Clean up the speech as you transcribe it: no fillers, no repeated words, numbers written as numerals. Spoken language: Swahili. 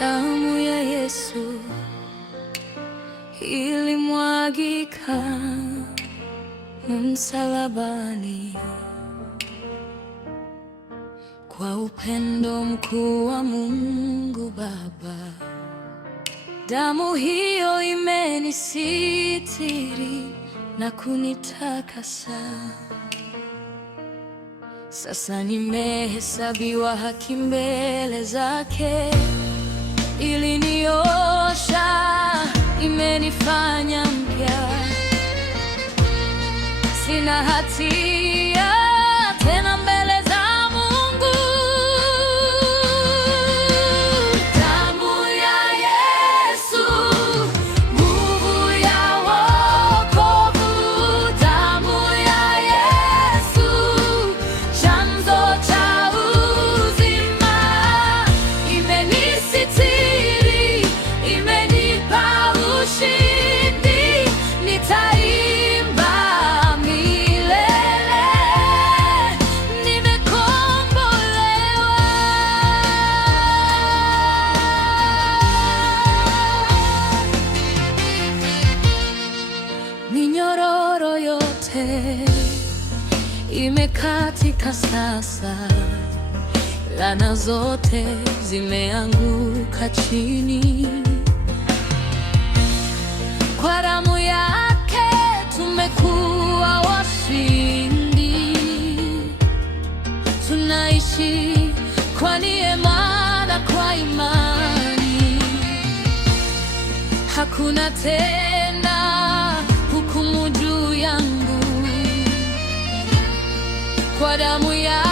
Damu ya Yesu ilimwagika msalabani kwa upendo mkuu wa Mungu Baba. Damu hiyo imenisitiri na kunitakasa. Sasa nimehesabiwa haki mbele zake. Iliniosha, imenifanya mpya. Sina hatia tena mbele za Mungu. Damu ya Yesu, nguvu ya wokovu. Damu ya Yesu, chanzo cha uzima. Imenisitiri, imenipa ushindi. Nitaimba milele, nimekombolewa. Minyororo yote imekatika sasa, laana zote zimeanguka chini. Kwa damu yake tumekuwa washindi. Tunaishi kwa neema na kwa imani. Hakuna tena hukumu juu yangu. Kwa damu ya